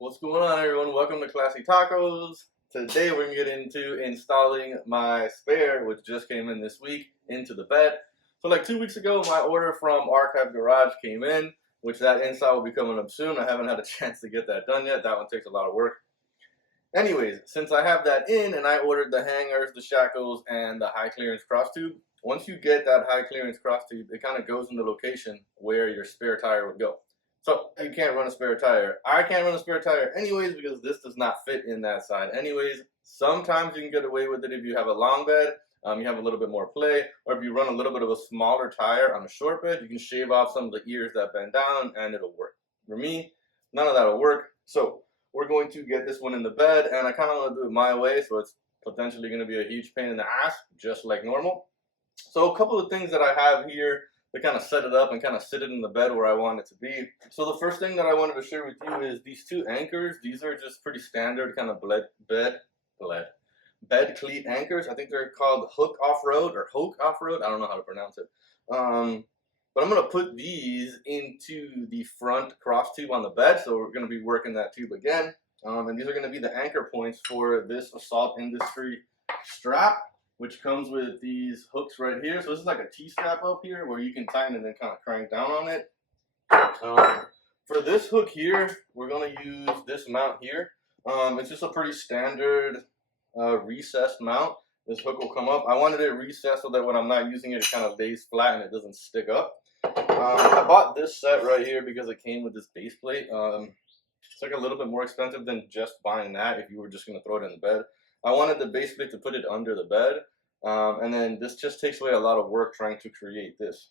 What's going on, everyone? Welcome to Classy Tacos. Today we're going to get into installing my spare, which just came in this week, into the bed. So like 2 weeks ago, my order from Archive Garage came in, which that install will be coming up soon. I haven't had a chance to get that done yet. That one takes a lot of work. Anyways, since I have that in and I ordered the hangers, the shackles, and the high clearance cross tube, once you get that high clearance cross tube, it kind of goes in the location where your spare tire would go. So you can't run a spare tire. I can't run a spare tire anyways because this does not fit in that side anyways. Sometimes you can get away with it if you have a long bed, you have a little bit more play, or if you run a little bit of a smaller tire on a short bed, you can shave off some of the ears that bend down and it'll work. For me, none of that will work. So we're going to get this one in the bed, and I kind of want to do it my way, so it's potentially going to be a huge pain in the ass, just like normal. So a couple of things that I have here to kind of set it up and kind of sit it in the bed where I want it to be. So the first thing that I wanted to share with you is these two anchors. These are just pretty standard kind of bed cleat anchors. I think they're called hook off-road or hoke off-road. I don't know how to pronounce it. But I'm going to put these into the front cross tube on the bed. So we're going to be working that tube again. And these are going to be the anchor points for this Assault Industry strap, which comes with these hooks right here. So this is like a T-strap up here where you can tighten and then kind of crank down on it. For this hook here, we're going to use this mount here. It's just a pretty standard recessed mount. This hook will come up. I wanted it recessed so that when I'm not using it, it kind of lays flat and it doesn't stick up. I bought this set right here because it came with this base plate. It's like a little bit more expensive than just buying that if you were just going to throw it in the bed. I wanted the base plate to put it under the bed, and then this just takes away a lot of work trying to create this.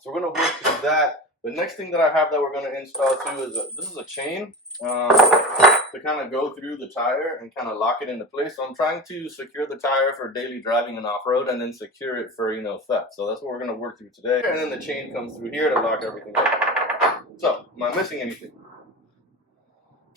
So we're going to work through that. The next thing that I have that we're going to install too is this is a chain to kind of go through the tire and kind of lock it into place. So I'm trying to secure the tire for daily driving and off-road, and then secure it for, theft. So that's what we're going to work through today. And then the chain comes through here to lock everything up. So, am I missing anything?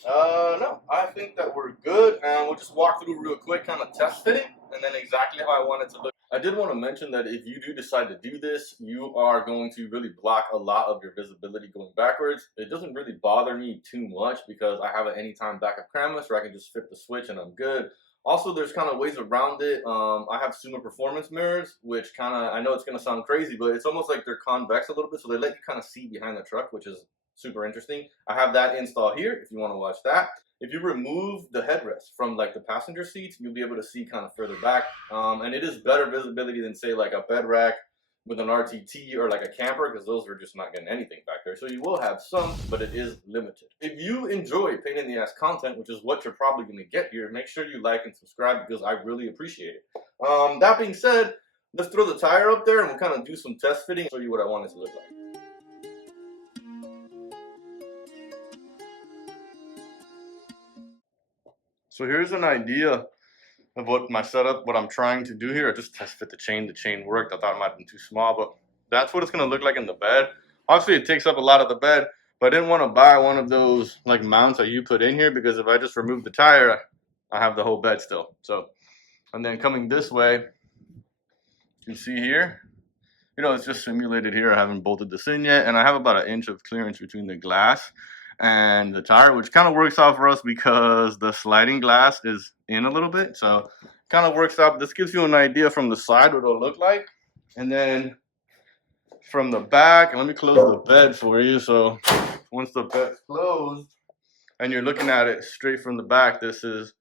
No, I think that we're good, and we'll just walk through real quick, kind of test fitting, and then exactly how I want it to look. I did want to mention that if you do decide to do this, you are going to really block a lot of your visibility going backwards. It doesn't really bother me too much because I have an anytime backup camera, so I can just flip the switch and I'm good. Also, there's kind of ways around it. I have Sumo Performance mirrors, which kind of, I know it's going to sound crazy, but it's almost like they're convex a little bit, so they let you kind of see behind the truck, which is super interesting. I have that installed here if you want to watch that. If you remove the headrest from like the passenger seats, you'll be able to see kind of further back. And it is better visibility than say like a bed rack with an RTT or like a camper, because those are just not getting anything back there. So you will have some, but it is limited. If you enjoy pain in the ass content, which is what you're probably going to get here, make sure you like and subscribe because I really appreciate it. That being said, let's throw the tire up there and we'll kind of do some test fitting and show you what I want it to look like. So here's an idea of what my setup, what I'm trying to do here. I just test fit the chain. The chain worked. I thought it might have been too small, but that's what it's going to look like in the bed. Obviously, it takes up a lot of the bed, but I didn't want to buy one of those like mounts that you put in here because if I just remove the tire, I have the whole bed still. So, and then coming this way, you can see here, it's just simulated here. I haven't bolted this in yet, and I have about 1 inch of clearance between the glass and the tire, which kind of works out for us because the sliding glass is in a little bit, so kind of works out. This gives you an idea from the side what it'll look like, and then from the back, and let me close the bed for you. So once the bed's closed and you're looking at it straight from the back, this is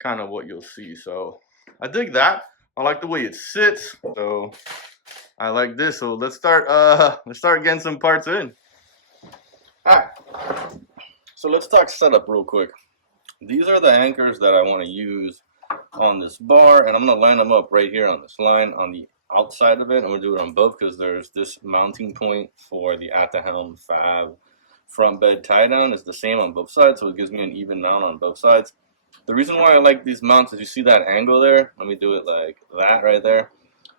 kind of what you'll see. So I dig that. I like the way it sits, so I like this. So let's start getting some parts in. Alright, so let's talk setup real quick. These are the anchors that I want to use on this bar, and I'm going to line them up right here on this line on the outside of it. I'm going to do it on both because there's this mounting point for the at the helm fab front bed tie down is the same on both sides, so it gives me an even mount on both sides. The reason why I like these mounts is you see that angle there. Let me do it like that right there.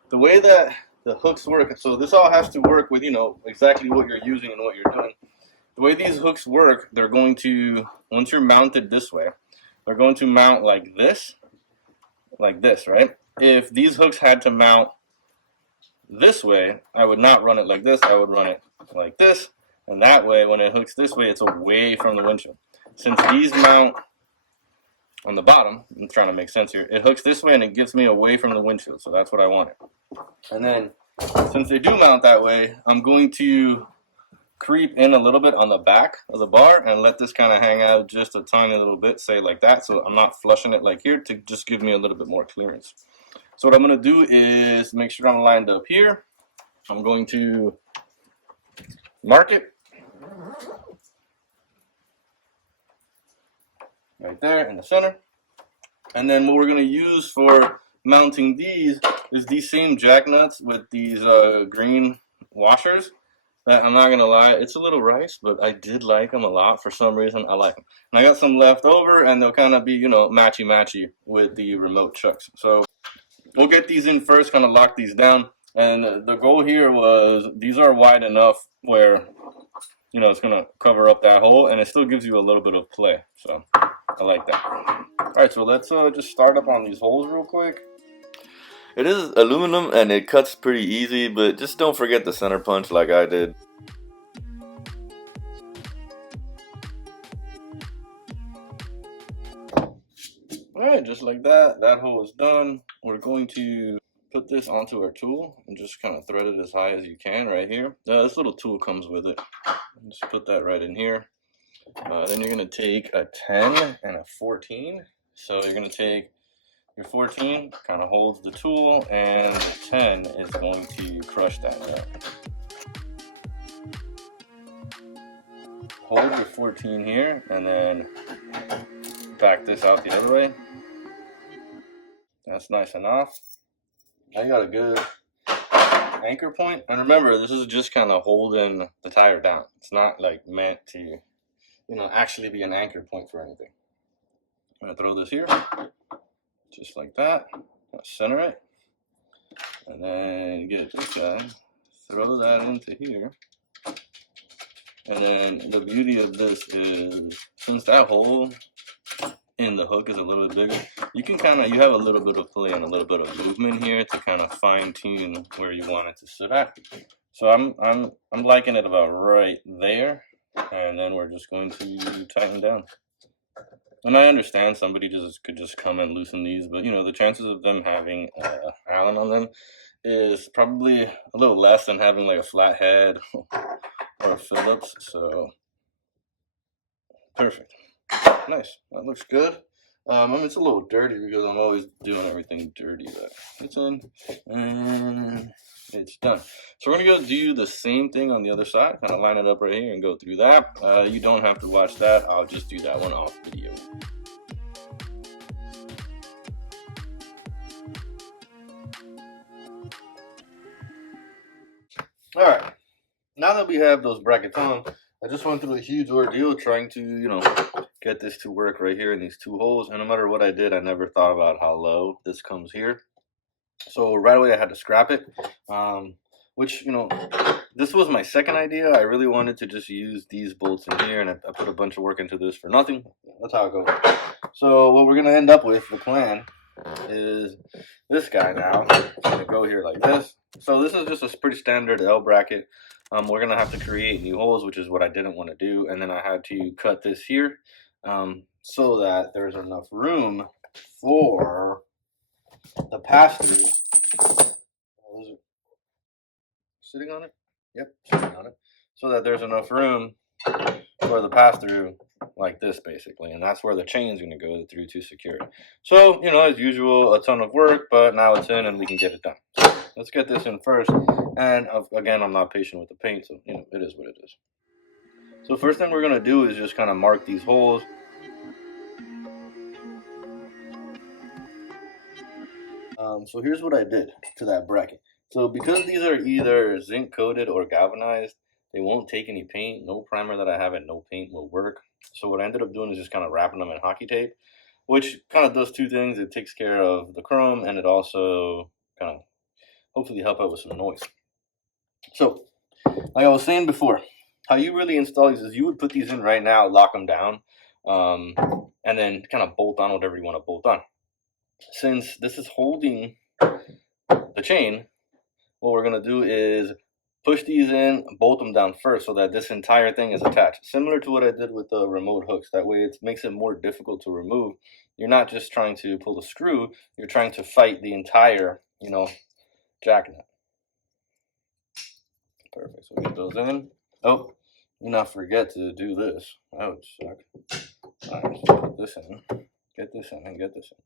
The way that the hooks work, so this all has to work with exactly what you're using and what you're doing. The way these hooks work, they're going to, once you're mounted this way, they're going to mount like this, right? If these hooks had to mount this way, I would not run it like this. I would run it like this, and that way, when it hooks this way, it's away from the windshield. since these mount on the bottom, I'm trying to make sense here, it hooks this way and it gets me away from the windshield, so that's what I wanted. And then, since they do mount that way, I'm going to creep in a little bit on the back of the bar and let this kind of hang out just a tiny little bit, say like that, so I'm not flushing it like here, to just give me a little bit more clearance. So what I'm going to do is make sure I'm lined up here. I'm going to mark it right there in the center. And then what we're going to use for mounting these is these same jack nuts with these green washers. I'm not gonna lie, it's a little rice, but I did like them a lot. For some reason, I like them. And I got some left over, and they'll kind of be, you know, matchy-matchy with the remote chucks. So we'll get these in first, kind of lock these down. And the goal here was, these are wide enough where, you know, it's gonna cover up that hole, and it still gives you a little bit of play. So I like that. All right, so let's just start up on these holes real quick. It is aluminum and it cuts pretty easy, but just don't forget the center punch like I did. Alright, just like that. That hole is done. We're going to put this onto our tool and just kind of thread it as high as you can right here. This little tool comes with it. Just put that right in here. Then you're going to take a 10 and a 14. So you're going to take your 14, kind of holds the tool, and the 10 is going to crush that nut. Hold your 14 here, and then back this out the other way. That's nice enough. Now you got a good anchor point. And remember, this is just kind of holding the tire down. It's not like meant to, you know, actually be an anchor point for anything. I'm going to throw this here. Just like that. Center it. And then get this guy. Throw that into here. And then the beauty of this is, since that hole in the hook is a little bit bigger, you can kind of, you have a little bit of play and a little bit of movement here to kind of fine tune where you want it to sit at. So I'm liking it about right there. And then we're just going to tighten down. And I understand somebody could just come and loosen these, but you know, the chances of them having Allen on them is probably a little less than having like a flathead or a Phillips. So perfect, nice. That looks good. I mean, it's a little dirty because I'm always doing everything dirty, but it's in and it's done. So we're gonna go do the same thing on the other side, kind of line it up right here and go through that. You don't have to watch that. I'll just do that one off video. All right, now that we have those brackets on, I just went through a huge ordeal trying to, you know, get this to work right here in these two holes. And no matter what I did, I never thought about how low this comes here. So right away I had to scrap it, which, you know, this was my second idea. I really wanted to just use these bolts in here, and I put a bunch of work into this for nothing. That's how it goes. So what we're going to end up with, the plan, is this guy now. It's going to go here like this. So this is just a pretty standard L bracket. We're going to have to create new holes, which is what I didn't want to do. And then I had to cut this here so that there's enough room for the pass-through. Sitting on it? Yep, sitting on it. So that there's enough room for the pass-through like this, basically. And that's where the chain's going to go through to secure it. So, you know, as usual, a ton of work, but now it's in and we can get it done. So let's get this in first. And again, I'm not patient with the paint, so, you know, it is what it is. So first thing we're going to do is just kind of mark these holes. So here's what I did to that bracket. So because these are either zinc coated or galvanized, they won't take any paint. No primer that I have and no paint will work. So what I ended up doing is just kind of wrapping them in hockey tape, which kind of does two things. It takes care of the chrome, and it also kind of hopefully help out with some noise. So like I was saying before, how you really install these is you would put these in right now, lock them down, and then kind of bolt on whatever you want to bolt on. Since this is holding the chain, what we're going to do is push these in, bolt them down first so that this entire thing is attached. Similar to what I did with the remote hooks. That way it makes it more difficult to remove. You're not just trying to pull the screw, you're trying to fight the entire, jack nut. Perfect. So we get those in. Oh, do not forget to do this. That would suck. All right, so put this in. Get this in and get this in.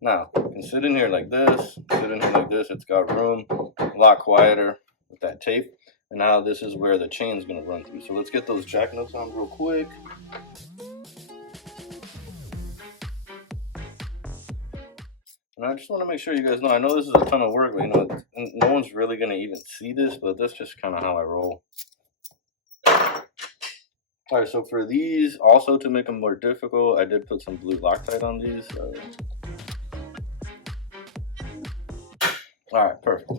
Now, you can sit in here like this, sit in here like this. It's got room, a lot quieter with that tape. And now this is where the chain's gonna run through. So let's get those jack nuts on real quick. And I just want to make sure you guys know, I know this is a ton of work, but no one's really gonna even see this, but that's just kind of how I roll. All right, so for these, also to make them more difficult, I did put some blue Loctite on these. All right, perfect.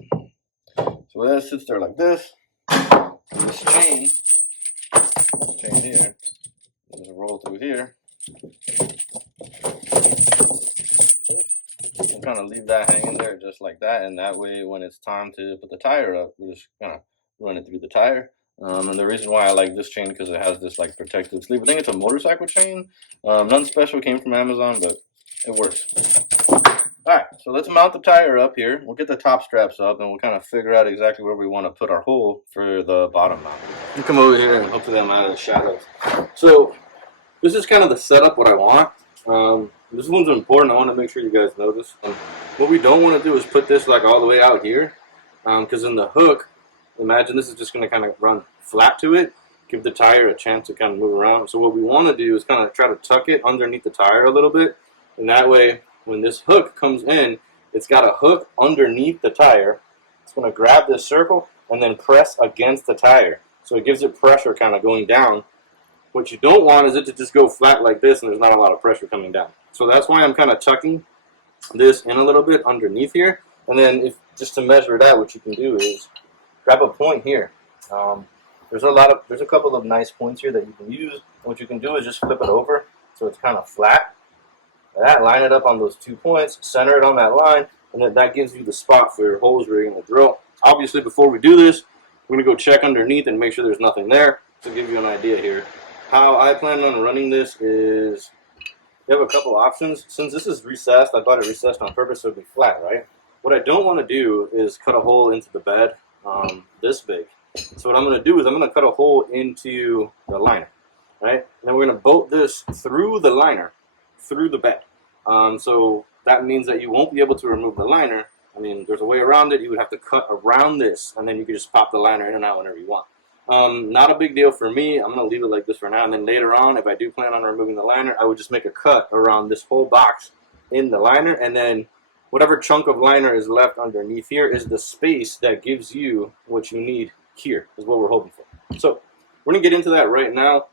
So that sits there like this. And this chain here, just roll through here. We'll kind of leave that hanging there just like that, and that way when it's time to put the tire up, we just kind of run it through the tire. And the reason why I like this chain because it has this like protective sleeve. I think it's a motorcycle chain. Nothing special, came from Amazon, but it works. Alright, so let's mount the tire up here. We'll get the top straps up and we'll kind of figure out exactly where we want to put our hole for the bottom mount. You come over here and hopefully I'm out of the shadows. So this is kind of the setup what I want. This one's important. I want to make sure you guys notice. What we don't want to do is put this like all the way out here, because in the hook, imagine this is just going to kind of run flat to it, give the tire a chance to kind of move around. So what we want to do is kind of try to tuck it underneath the tire a little bit, and that way when this hook comes in, it's got a hook underneath the tire. It's going to grab this circle and then press against the tire. So it gives it pressure kind of going down. What you don't want is it to just go flat like this and there's not a lot of pressure coming down. So that's why I'm kind of tucking this in a little bit underneath here. And then just to measure it out, what you can do is grab a point here. There's a couple of nice points here that you can use. What you can do is just flip it over so it's kind of flat. Line it up on those 2 points, center it on that line, and then that gives you the spot for your holes where you're going to drill. Obviously, before we do this, we're going to go check underneath and make sure there's nothing there to give you an idea here. How I plan on running this is you have a couple options. Since this is recessed, I bought it recessed on purpose so it'd be flat, right? What I don't want to do is cut a hole into the bed this big. So what I'm going to do is I'm going to cut a hole into the liner, right? And then we're going to bolt this through the liner, through the bed. So that means that you won't be able to remove the liner. I mean, there's a way around it. You would have to cut around this, and then you could just pop the liner in and out whenever you want. Not a big deal for me. I'm going to leave it like this for now, and then later on, if I do plan on removing the liner, I would just make a cut around this whole box in the liner, and then whatever chunk of liner is left underneath here is the space that gives you what you need here, is what we're hoping for. So we're going to get into that right now.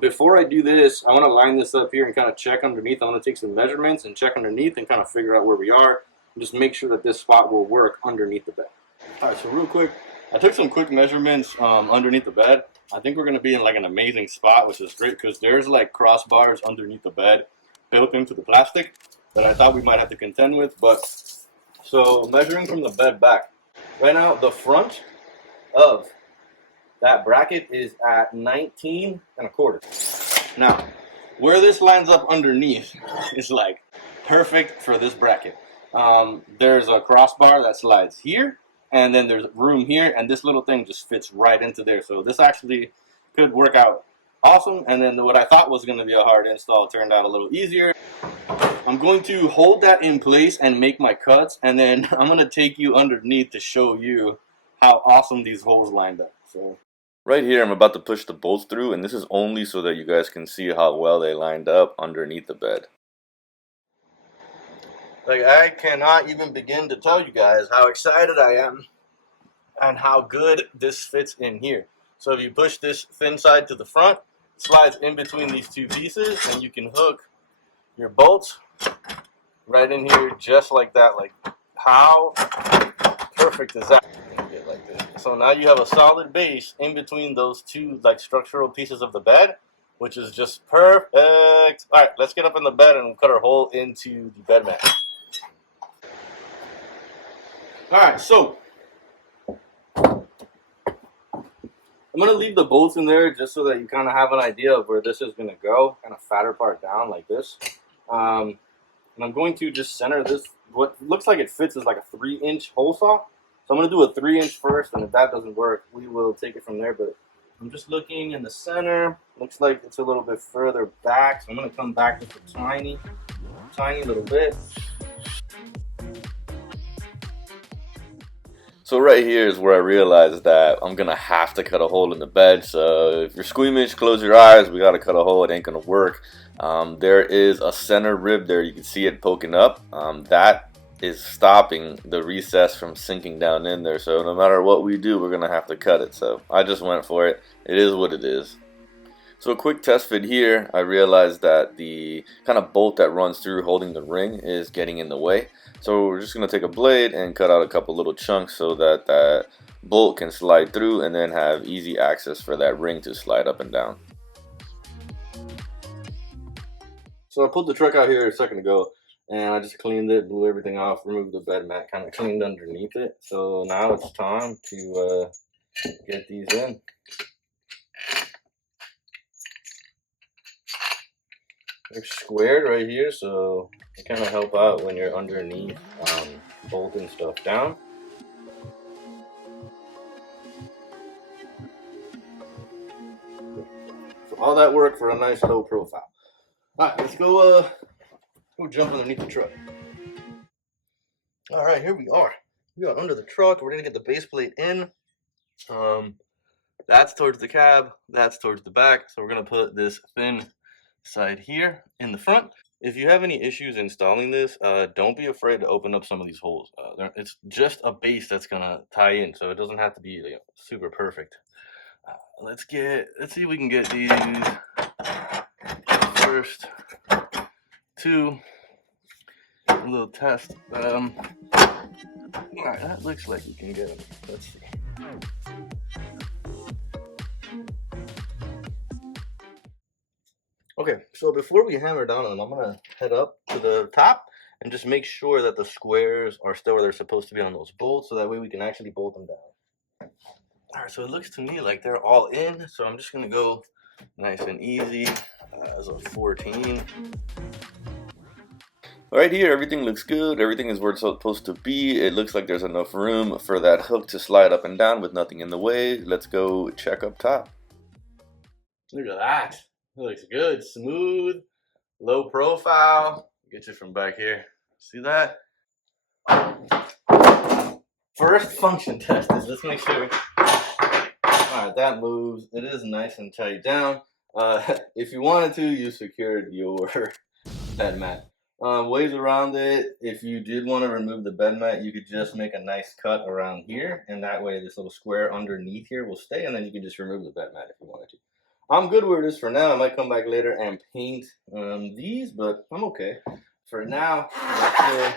Before I do this, I want to line this up here and kind of check underneath. I want to take some measurements and check underneath and kind of figure out where we are and just make sure that this spot will work underneath the bed. Alright, so real quick, I took some quick measurements underneath the bed. I think we're going to be in like an amazing spot, which is great because there's like crossbars underneath the bed built into the plastic that I thought we might have to contend with. But so measuring from the bed back, right now the front of that bracket is at 19 1/4. Now, where this lines up underneath is like perfect for this bracket. There's a crossbar that slides here, and then there's room here, and this little thing just fits right into there. So this actually could work out awesome. And then what I thought was going to be a hard install turned out a little easier. I'm going to hold that in place and make my cuts, and then I'm going to take you underneath to show you how awesome these holes lined up. So right here, I'm about to push the bolts through, and this is only so that you guys can see how well they lined up underneath the bed. Like, I cannot even begin to tell you guys how excited I am and how good this fits in here. So if you push this thin side to the front, it slides in between these two pieces, and you can hook your bolts right in here just like that. Like, how perfect is that? Like this. So now you have a solid base in between those two like structural pieces of the bed, which is just perfect. All right, let's get up in the bed and cut our hole into the bed mat. All right, so I'm gonna leave the bolts in there just so that you kind of have an idea of where this is gonna go, kind of fatter part down like this. And I'm going to just center this. What looks like it fits is like a 3-inch hole saw. So I'm gonna do a 3-inch first, and if that doesn't work, we will take it from there. But I'm just looking in the center. Looks like it's a little bit further back, so I'm gonna come back just a tiny little bit. So right here is where I realized that I'm gonna have to cut a hole in the bed. So if you're squeamish, close your eyes. We gotta cut a hole. It ain't gonna work. There is a center rib there. You can see it poking up. That is stopping the recess from sinking down in there. So no matter what we do, we're gonna have to cut it. So I just went for it. It is what it is. So a quick test fit here, I realized that the kind of bolt that runs through holding the ring is getting in the way. So we're just going to take a blade and cut out a couple little chunks so that that bolt can slide through and then have easy access for that ring to slide up and down. So I pulled the truck out here a second ago and I just cleaned it, blew everything off, removed the bed mat, kind of cleaned underneath it. So now it's time to get these in. They're squared right here, so they kind of help out when you're underneath bolting stuff down. So all that work for a nice low profile. All right, let's go jump underneath the truck. All right, here we are. We are under the truck. We're gonna get the base plate in. That's towards the cab, that's towards the back. So we're gonna put this thin side here in the front. If you have any issues installing this, don't be afraid to open up some of these holes. It's just a base that's gonna tie in, so it doesn't have to be super perfect. Let's see if we can get these first two. A little test. All right, that looks like we can get them. Let's see. Okay, so before we hammer down on them, I'm gonna head up to the top and just make sure that the squares are still where they're supposed to be on those bolts, so that way we can actually bolt them down. All right, so it looks to me like they're all in, so I'm just gonna go nice and easy as a 14. Right here, everything looks good. Everything is where it's supposed to be. It looks like there's enough room for that hook to slide up and down with nothing in the way. Let's go check up top. Look at that. It looks good, smooth, low profile. Get you from back here. See that? First function test is let's make sure. Alright, that moves. It is nice and tight down. If you wanted to, you secured your bed mat. Ways around it, if you did want to remove the bed mat, you could just make a nice cut around here, and that way this little square underneath here will stay, and then you can just remove the bed mat if you wanted to. I'm good where it is for now. I might come back later and paint these, but I'm okay. For now,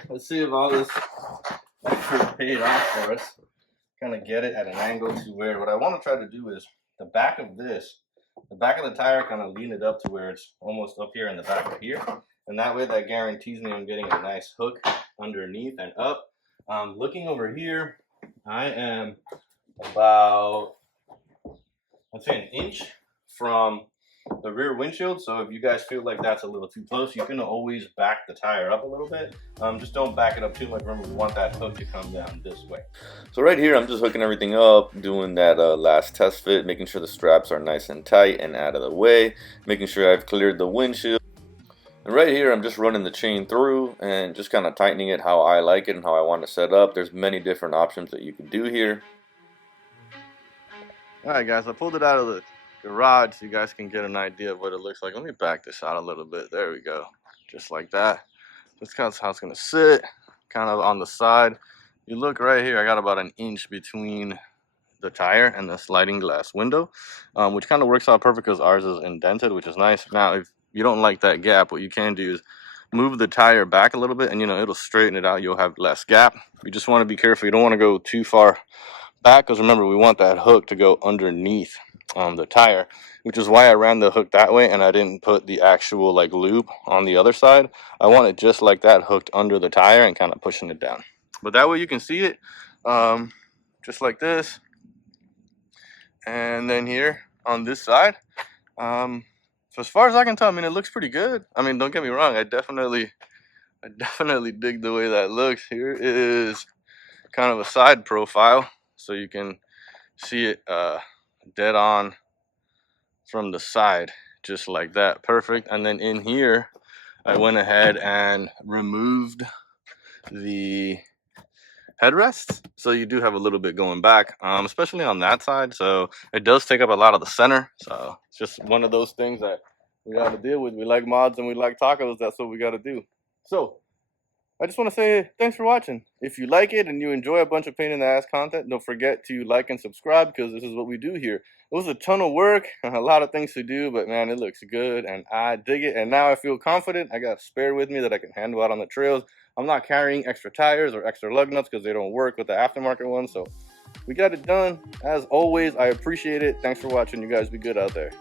let's see if all this paid off for us. Kind of get it at an angle to where what I want to try to do is the back of the tire, kind of lean it up to where it's almost up here in the back of here. And that way that guarantees me I'm getting a nice hook underneath and up. Looking over here, I am about, let's say, an inch from the rear windshield. So if you guys feel like that's a little too close, you can always back the tire up a little bit. Just don't back it up too much. Remember, we want that hook to come down this way. So right here, I'm just hooking everything up, doing that last test fit, making sure the straps are nice and tight and out of the way, making sure I've cleared the windshield. And right here, I'm just running the chain through and just kind of tightening it how I like it and how I want to set up. There's many different options that you can do here. All right, guys, I pulled it out of the garage so you guys can get an idea of what it looks like. Let me back this out a little bit. There we go. Just like that. That's kind of how it's going to sit, kind of on the side. You look right here, I got about an inch between the tire and the sliding glass window, which kind of works out perfect because ours is indented, which is nice. Now, if you don't like that gap, what you can do is move the tire back a little bit and it'll straighten it out. You'll have less gap. You just want to be careful. You don't want to go too far back because remember, we want that hook to go underneath the tire, which is why I ran the hook that way and I didn't put the actual like loop on the other side. I want it just like that, hooked under the tire and kind of pushing it down. But that way you can see it just like this. and then here on this side. So as far as I can tell, I mean, it looks pretty good. I mean, don't get me wrong, I definitely dig the way that looks. Here is kind of a side profile, so you can see it dead on from the side, just like that. Perfect. And then in here, I went ahead and removed the headrest, so you do have a little bit going back, especially on that side, so it does take up a lot of the center. So it's just one of those things that we got to deal with. We like mods and we like tacos. That's what we got to do. So I just want to say thanks for watching. If you like it and you enjoy a bunch of pain in the ass content, don't forget to like and subscribe, because this is what we do here. It was a ton of work and a lot of things to do, but man, it looks good and I dig it. And now I feel confident. I got a spare with me that I can handle out on the trails. I'm not carrying extra tires or extra lug nuts because they don't work with the aftermarket ones. So we got it done. As always, I appreciate it. Thanks for watching. You guys be good out there.